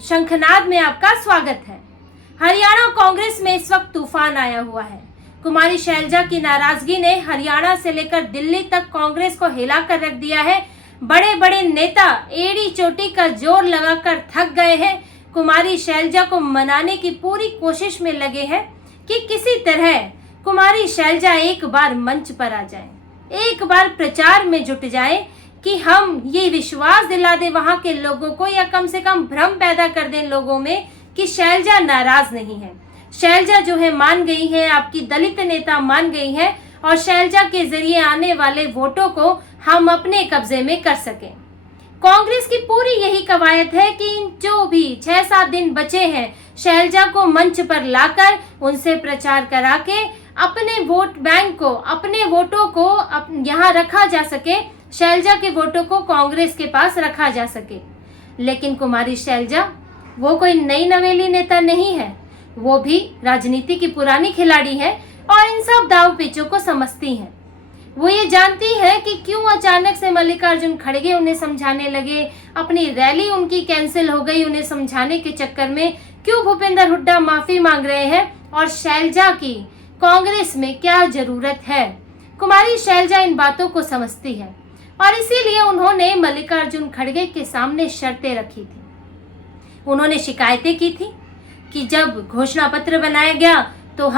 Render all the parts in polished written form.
शंखनाद में आपका स्वागत है। हरियाणा कांग्रेस में इस वक्त तूफान आया हुआ है। कुमारी शैलजा की नाराजगी ने हरियाणा से लेकर दिल्ली तक कांग्रेस को हिला कर रख दिया है। बड़े बड़े नेता एड़ी चोटी का जोर लगाकर थक गए हैं। कुमारी शैलजा को मनाने की पूरी कोशिश में लगे हैं कि किसी तरह कुमारी शैलजा एक बार मंच पर आ जाए, एक बार प्रचार में जुट जाए कि हम ये विश्वास दिला दे वहां के लोगों को, या कम से कम भ्रम पैदा कर दें लोगों में कि शैलजा नाराज नहीं है। शैलजा जो है मान गई है, आपकी दलित नेता मान गई है, और शैलजा के जरिए आने वाले वोटों को हम अपने कब्जे में कर सकें। कांग्रेस की पूरी यही कवायद है कि जो भी 6-7 दिन बचे हैं, शैलजा को मंच पर लाकर उनसे प्रचार करा के अपने वोट बैंक को, अपने वोटों को यहाँ रखा जा सके, शैलजा के वोटों को कांग्रेस के पास रखा जा सके। लेकिन कुमारी शैलजा वो कोई नई नवेली नेता नहीं है, वो भी राजनीति की पुरानी खिलाड़ी है और इन सब दाव पेचों को समझती हैं। वो ये जानती है कि क्यों अचानक से मल्लिकार्जुन खड़गे उन्हें समझाने लगे, अपनी रैली उनकी कैंसिल हो गई उन्हें समझाने के चक्कर में, क्यों भूपेंद्र हुड्डा माफी मांग रहे हैं और शैलजा की कांग्रेस में क्या जरूरत है। कुमारी शैलजा इन बातों को समझती है और इसीलिए उन्होंने मल्लिकार्जुन खड़गे के सामने शर्तें रखी थी। उन्होंने शिकायतें की थी कि जब घोषणा पत्र बनाया गया तो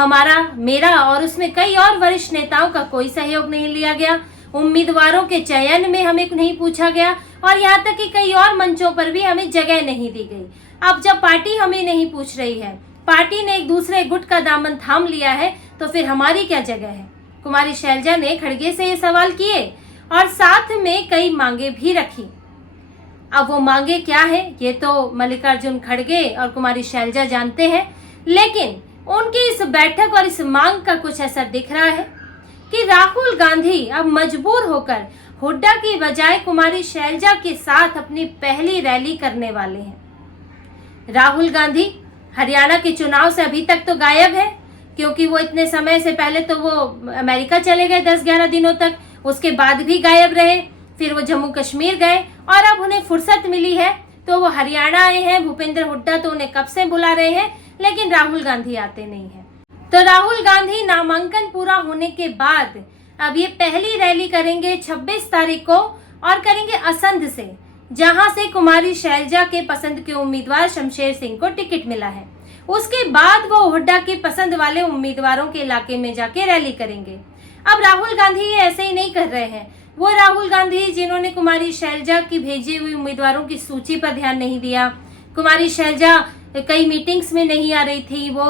मेरा और उसमें कई और वरिष्ठ नेताओं का कोई सहयोग नहीं लिया गया, उम्मीदवारों के चयन में हमें नहीं पूछा गया और यहाँ तक कि कई और मंचों पर भी हमें जगह नहीं दी गई। अब जब पार्टी हमें नहीं पूछ रही है, पार्टी ने एक दूसरे गुट का दामन थाम लिया है, तो फिर हमारी क्या जगह है। कुमारी शैलजा ने खड़गे से ये सवाल किए और साथ में कई मांगे भी रखी। अब वो मांगे क्या है ये तो मल्लिकार्जुन खड़गे और कुमारी शैलजा जानते हैं, लेकिन उनकी इस बैठक और इस मांग का कुछ असर दिख रहा है कि राहुल गांधी अब मजबूर होकर हुड्डा की बजाय कुमारी शैलजा के साथ अपनी पहली रैली करने वाले हैं। राहुल गांधी हरियाणा के चुनाव से अभी तक तो गायब है, क्योंकि वो इतने समय से पहले तो वो अमेरिका चले गए 10-11 दिनों तक, उसके बाद भी गायब रहे, फिर वो जम्मू कश्मीर गए और अब उन्हें फुर्सत मिली है तो वो हरियाणा आए हैं। भूपेंद्र हुड्डा तो उन्हें कब से बुला रहे हैं, लेकिन राहुल गांधी आते नहीं हैं। तो राहुल गांधी नामांकन पूरा होने के बाद अब ये पहली रैली करेंगे 26 तारीख को और करेंगे असंध से, जहां से कुमारी शैलजा के पसंद के उम्मीदवार शमशेर सिंह को टिकट मिला है। उसके बाद वो हुड्डा की पसंद वाले उम्मीदवारों के इलाके में जाके रैली करेंगे। अब राहुल गांधी ये ऐसे ही नहीं कर रहे हैं। वो राहुल गांधी जिन्होंने कुमारी शैलजा की भेजी हुई उम्मीदवारों की सूची पर ध्यान नहीं दिया, कुमारी शैलजा कई मीटिंग्स में नहीं आ रही थी, वो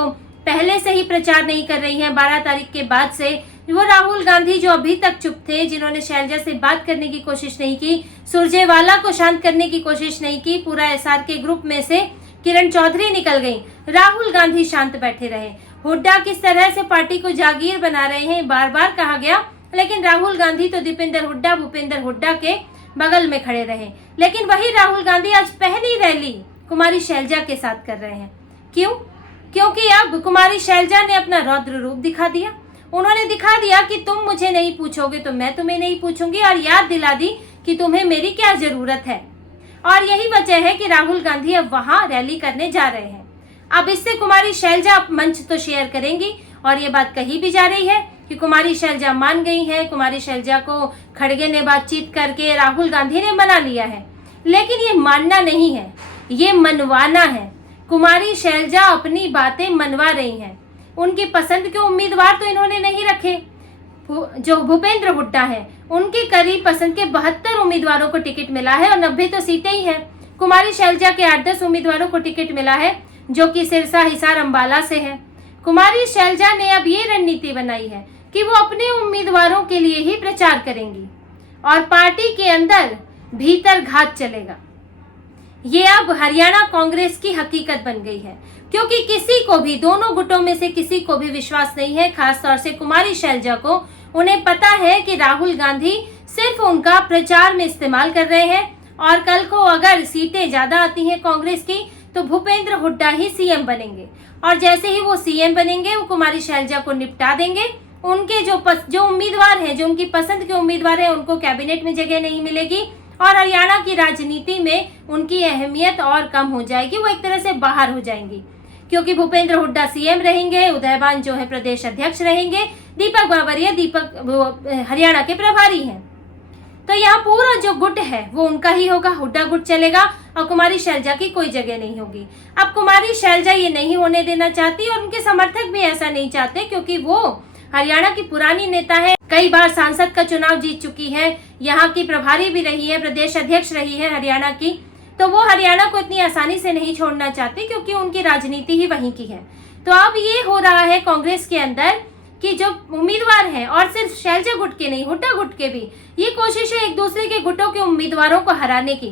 पहले से ही प्रचार नहीं कर रही हैं 12 तारीख के बाद से। वो राहुल गांधी जो अभी तक चुप थे, जिन्होंने शैलजा से बात करने की कोशिश नहीं की, सुरजेवाला को शांत करने की कोशिश नहीं की, पूरा एसआर के ग्रुप में से किरण चौधरी निकल गई, राहुल गांधी शांत बैठे रहे। हुड्डा किस तरह से पार्टी को जागीर बना रहे हैं बार बार कहा गया, लेकिन राहुल गांधी तो दीपेंद्र हुड्डा, भूपेंद्र हुड्डा के बगल में खड़े रहे। लेकिन वही राहुल गांधी आज पहली रैली कुमारी शैलजा के साथ कर रहे हैं। क्यों? क्योंकि अब कुमारी शैलजा ने अपना रौद्र रूप दिखा दिया। उन्होंने दिखा दिया कि तुम मुझे नहीं पूछोगे तो मैं तुम्हें नहीं पूछूंगी, और याद दिला दी कि तुम्हें मेरी क्या जरूरत है। और यही वजह है कि राहुल गांधी अब वहां रैली करने जा रहे हैं। अब इससे कुमारी शैलजा मंच तो शेयर करेंगी और ये बात कही भी जा रही है कि कुमारी शैलजा मान गई है, कुमारी शैलजा को खड़गे ने बातचीत करके राहुल गांधी ने मना लिया है। लेकिन ये मानना नहीं है, ये मनवाना है। कुमारी शैलजा अपनी बातें मनवा रही हैं। उनकी पसंद के उम्मीदवार तो इन्होंने नहीं रखे। जो भूपेंद्र हुड्डा है, उनके करीब पसंद के 72 उम्मीदवारों को टिकट मिला है और 90 तो सीटें ही हैं। कुमारी शैलजा के 8-10 उम्मीदवारों को टिकट मिला है, जो कि सिरसा, हिसार, अंबाला से है। कुमारी शैलजा ने अब ये रणनीति बनाई है कि वो अपने उम्मीदवारों के लिए ही प्रचार करेंगी और पार्टी के अंदर भीतर घात चलेगा। ये अब हरियाणा कांग्रेस की हकीकत बन गई है, क्योंकि किसी को भी, दोनों गुटों में से किसी को भी विश्वास नहीं है, खासतौर से कुमारी शैलजा को। उन्हें पता है कि राहुल गांधी सिर्फ उनका प्रचार में इस्तेमाल कर रहे हैं और कल को अगर सीटें ज्यादा आती हैं कांग्रेस की तो भूपेंद्र हुड्डा ही सीएम बनेंगे, और जैसे ही वो सीएम बनेंगे वो कुमारी शैलजा को निपटा देंगे। उनके जो उम्मीदवार हैं, जो उनकी पसंद के उम्मीदवार हैं, उनको कैबिनेट में जगह नहीं मिलेगी और हरियाणा की राजनीति में उनकी अहमियत और कम हो जाएगी, वो एक तरह से बाहर हो जाएंगी, क्योंकि भूपेंद्र हुड्डा सीएम रहेंगे, उदयभान जो है प्रदेश अध्यक्ष रहेंगे, दीपक बावरिया हरियाणा के प्रभारी हैं। तो यहाँ पूरा जो गुट है वो उनका ही होगा, हुड्डा गुट चलेगा और कुमारी शैलजा की कोई जगह नहीं होगी। अब कुमारी शैलजा ये नहीं होने देना चाहती और उनके समर्थक भी ऐसा नहीं चाहते, क्योंकि वो हरियाणा की पुरानी नेता है, कई बार सांसद का चुनाव जीत चुकी है, यहाँ की प्रभारी भी रही है, प्रदेश अध्यक्ष रही है हरियाणा की। तो वो हरियाणा को इतनी आसानी से नहीं छोड़ना चाहती, क्योंकि उनकी राजनीति ही वहीं की है। तो अब ये हो रहा है कांग्रेस के अंदर कि जो उम्मीदवार हैं, और सिर्फ शैलजा गुट के नहीं, हुड्डा गुट के भी ये कोशिश है एक दूसरे के गुटों के उम्मीदवारों को हराने की,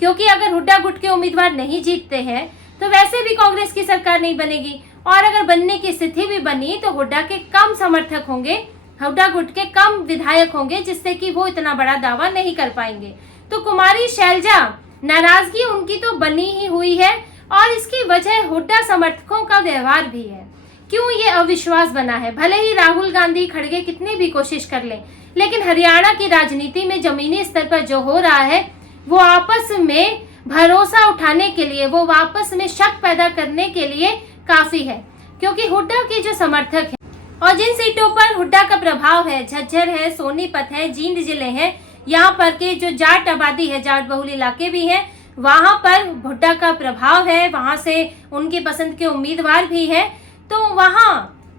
क्योंकि अगर हुड्डा गुट के उम्मीदवार नहीं जीतते हैं तो वैसे भी कांग्रेस की सरकार नहीं बनेगी, और अगर बनने की स्थिति भी बनी तो हुड्डा के कम समर्थक होंगे, हुड्डा गुट के कम विधायक होंगे, जिससे कि वो इतना बड़ा दावा नहीं कर पाएंगे। तो कुमारी शैलजा नाराजगी उनकी तो बनी ही हुई है, और इसकी वजह हुड्डा समर्थकों का व्यवहार भी है। क्यों ये अविश्वास बना है? भले ही राहुल गांधी खड़गे कितनी भी कोशिश कर लें, लेकिन हरियाणा की राजनीति में जमीनी स्तर पर जो हो रहा है वो आपस में भरोसा उठाने के लिए, वो आपस में शक पैदा करने के लिए काफी है। क्योंकि हुड्डा के जो समर्थक हैं और जिन सीटों पर हुड्डा का प्रभाव है, झज्जर है, सोनीपत है, जींद जिले हैं, यहाँ पर के जो जाट आबादी है, जाट बहुल इलाके भी हैं, वहां पर हुड्डा का प्रभाव है, वहां से उनके पसंद के उम्मीदवार भी है। तो वहां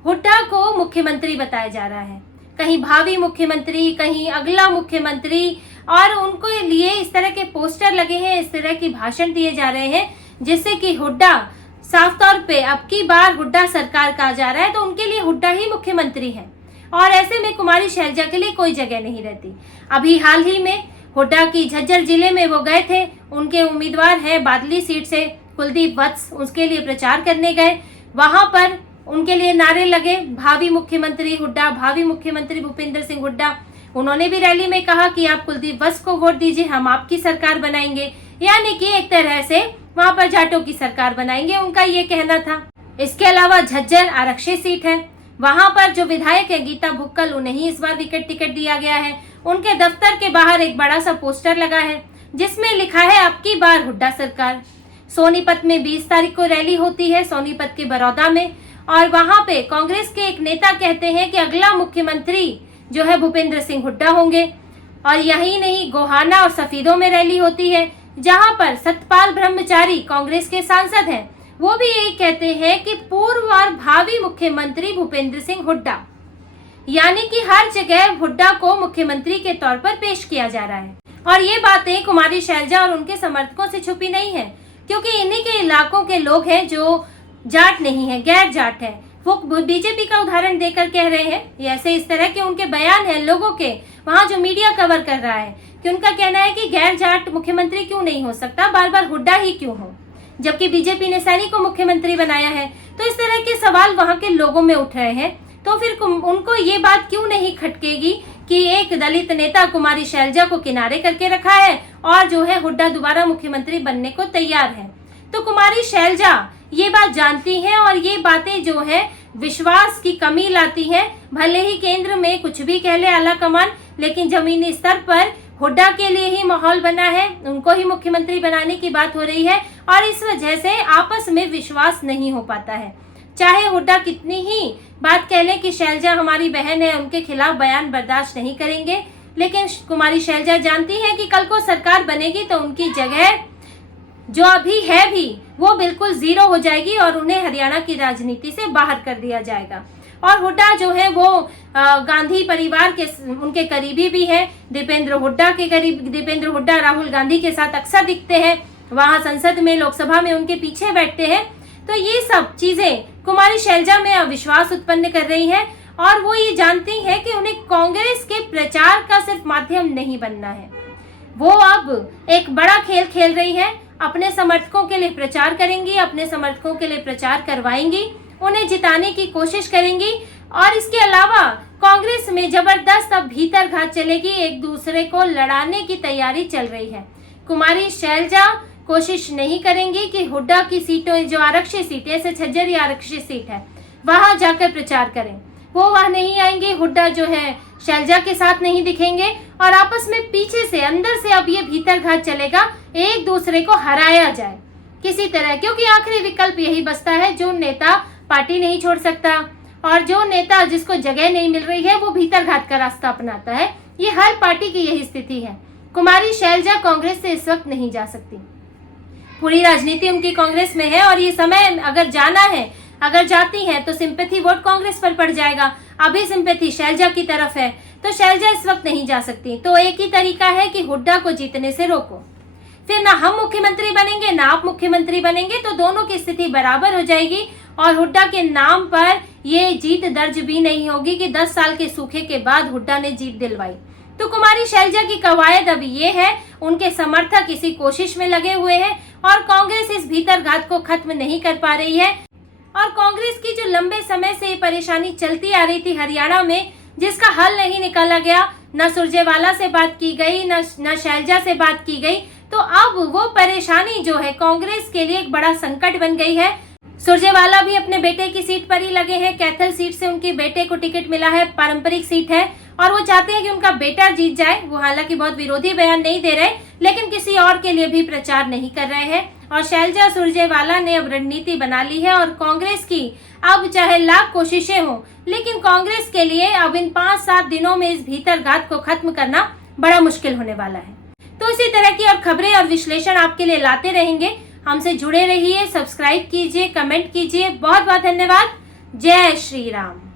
हुड्डा को मुख्यमंत्री बताया जा रहा है, कहीं भावी मुख्यमंत्री, कहीं अगला मुख्यमंत्री, और उनको लिए इस तरह के पोस्टर लगे हैं, इस तरह की भाषण दिए जा रहे हैं, जिससे कि हुड्डा साफ तौर पे अब की बार हुड्डा सरकार कहा जा रहा है, तो उनके लिए हुड्डा ही मुख्यमंत्री है, और ऐसे में कुमारी शैलजा के लिए कोई जगह नहीं रहती। अभी हाल ही में हुड्डा की झज्जर जिले में वो गए थे, उनके उम्मीदवार हैं बादली सीट से कुलदीप वत्स, उसके लिए प्रचार करने गए, वहां पर उनके लिए नारे लगे, भावी मुख्यमंत्री हुड्डा, भावी मुख्यमंत्री भूपेंद्र सिंह हुड्डा। उन्होंने भी रैली में कहा कि आप कुलदीप वत्स को वोट दीजिए, हम आपकी सरकार बनाएंगे, यानी कि एक तरह से वहां पर जाटों की सरकार बनाएंगे, उनका ये कहना था। इसके अलावा झज्जर आरक्षित सीट है, वहां पर जो विधायक है गीता भुक्कल, उन्हें ही इस बार टिकट दिया गया है। उनके दफ्तर के बाहर एक बड़ा सा पोस्टर लगा है जिसमें लिखा है अब की बार हुड्डा सरकार। सोनीपत में 20 तारीख को रैली होती है, सोनीपत के बड़ौदा में, और वहां पे कांग्रेस के एक नेता कहते हैं कि अगला मुख्यमंत्री जो है भूपेंद्र सिंह हुड्डा होंगे। और यही नहीं, गोहाना और सफीदों में रैली होती है, जहां पर सतपाल ब्रह्मचारी कांग्रेस के सांसद हैं, वो भी यही कहते हैं कि पूर्व और भावी मुख्यमंत्री भूपेंद्र सिंह हुड्डा, यानी कि हर जगह हुड्डा को मुख्यमंत्री के तौर पर पेश किया जा रहा है। और ये बातें कुमारी शैलजा और उनके समर्थकों से छुपी नहीं है, क्योंकि इन्हीं के इलाकों के लोग हैं जो जाट नहीं है, गैर जाट है, वो बीजेपी का उदाहरण देकर कह रहे हैं। ऐसे इस तरह के उनके बयान हैं लोगों के, वहां जो मीडिया कवर कर रहा है, कि उनका कहना है कि गैर जाट मुख्यमंत्री क्यों नहीं हो सकता, बार बार हुड्डा ही क्यों हो, जबकि बीजेपी ने सैनी को मुख्यमंत्री बनाया है। तो इस तरह के सवाल वहां के लोगों में उठ रहे हैं। तो फिर उनको ये बात क्यों नहीं खटकेगी कि एक दलित नेता कुमारी शैलजा को किनारे करके रखा है और जो है हुड्डा दोबारा मुख्यमंत्री बनने को तैयार है। तो कुमारी शैलजा ये बात जानती हैं, और ये बातें जो है विश्वास की कमी लाती हैं। भले ही केंद्र में कुछ भी कह ले आला कमान, लेकिन जमीनी स्तर पर हुड्डा के लिए ही माहौल बना है, उनको ही मुख्यमंत्री बनाने की बात हो रही है, और इस वजह से आपस में विश्वास नहीं हो पाता है। चाहे हुड्डा कितनी ही बात कह ले कि शैलजा हमारी बहन है, उनके खिलाफ बयान बर्दाश्त नहीं करेंगे, लेकिन कुमारी शैलजा जानती है कि कल को सरकार बनेगी तो उनकी जगह जो अभी है भी वो बिल्कुल जीरो हो जाएगी, और उन्हें हरियाणा की राजनीति से बाहर कर दिया जाएगा। और हुड्डा जो है वो गांधी परिवार के उनके करीबी भी है। दीपेंद्र हुड्डा राहुल गांधी के साथ अक्सर दिखते हैं, वहां संसद में, लोकसभा में उनके पीछे बैठते हैं। तो ये सब चीजें कुमारी शैलजा में अविश्वास उत्पन्न कर रही हैं, और वो ये जानती हैं कि उन्हें कांग्रेस के प्रचार का सिर्फ माध्यम नहीं बनना है, वो अब एक बड़ा खेल खेल रही है। अपने समर्थकों के लिए प्रचार करेंगी, अपने समर्थकों के लिए प्रचार करवाएंगी, उन्हें जिताने की कोशिश करेंगी, और इसके अलावा कांग्रेस में जबरदस्त अब भीतर घात चलेगी, एक दूसरे को लड़ाने की तैयारी चल रही है। कुमारी शैलजा कोशिश नहीं करेंगी कि हुड्डा की सीटों, जो आरक्षित सीट है, जैसे झज्जर आरक्षित सीट है, वहां जाकर प्रचार करें, वो वहां नहीं आएंगे। हुड्डा जो है शैलजा के साथ नहीं दिखेंगे और आपस में पीछे से अंदर से अब ये भीतरघात चलेगा, एक दूसरे को हराया जाए किसी तरह, क्योंकि आखिरी विकल्प यही बचता है। जो नेता पार्टी नहीं छोड़ सकता और जो नेता जिसको जगह नहीं मिल रही है वो भीतरघात का रास्ता अपनाता है। ये हर पार्टी की यही स्थिति है। कुमारी शैलजा कांग्रेस से इस वक्त नहीं जा सकती। पूरी राजनीति उनकी कांग्रेस में है और ये समय अगर जाना है, अगर जाती हैं तो सिंपैथी वोट कांग्रेस पर पड़ जाएगा। अभी सिंपैथी शैलजा की तरफ है, तो शैलजा इस वक्त नहीं जा सकती। तो एक ही तरीका है कि हुड्डा को जीतने से रोको। फिर ना हम मुख्यमंत्री बनेंगे ना आप मुख्यमंत्री बनेंगे, तो दोनों की स्थिति बराबर हो जाएगी और हुड्डा के नाम पर ये जीत दर्ज भी नहीं होगी कि 10 साल के सूखे के बाद हुड्डा ने जीत दिलवाई। तो कुमारी शैलजा की कवायद अभी ये है, उनके समर्थक इसी कोशिश में लगे हुए हैं और कांग्रेस इस भीतरघात को खत्म नहीं कर पा रही है। और कांग्रेस की जो लंबे समय से ये परेशानी चलती आ रही थी हरियाणा में, जिसका हल नहीं निकाला गया, न सुरजेवाला से बात की गई, न शैलजा से बात की गई, तो अब वो परेशानी जो है कांग्रेस के लिए एक बड़ा संकट बन गई है। सुरजेवाला भी अपने बेटे की सीट पर ही लगे हैं। कैथल सीट से उनके बेटे को टिकट मिला है, पारंपरिक सीट है और वो चाहते हैं कि उनका बेटा जीत जाए। वो हालांकि बहुत विरोधी बयान नहीं दे रहे, लेकिन किसी और के लिए भी प्रचार नहीं कर रहे हैं। और शैलजा सुरजेवाला ने अब रणनीति बना ली है और कांग्रेस की अब चाहे लाख कोशिशें हों, लेकिन कांग्रेस के लिए अब इन 5-7 दिनों में इस भीतरघात को खत्म करना बड़ा मुश्किल होने वाला है। तो इसी तरह की और खबरें और विश्लेषण आपके लिए लाते रहेंगे। हमसे जुड़े रहिए, सब्सक्राइब कीजिए, कमेंट कीजिए। बहुत बहुत धन्यवाद। जय श्री राम।